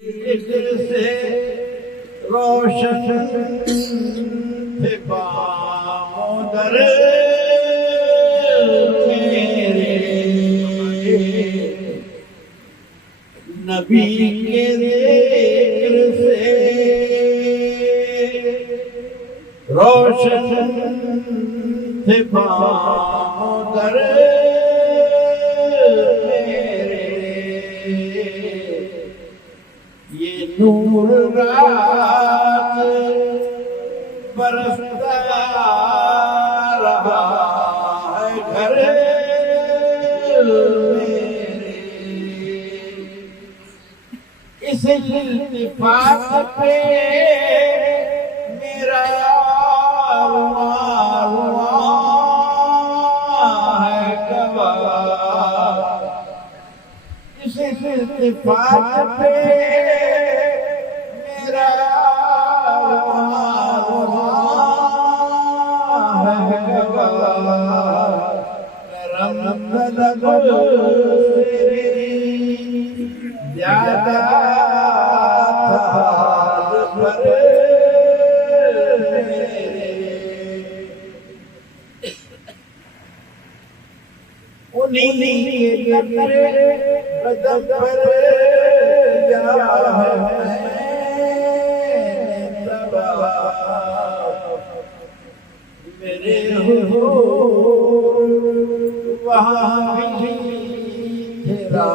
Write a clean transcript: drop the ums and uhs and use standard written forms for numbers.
سے روشن تھے بامودر میرے نبی کے ذکر سے روشن تھے بامودر نور رات برستا رہا ہے گھر میرے اس التفات پہ میرا ہے گواہ اس التفات پہ وہاں بھی تیرا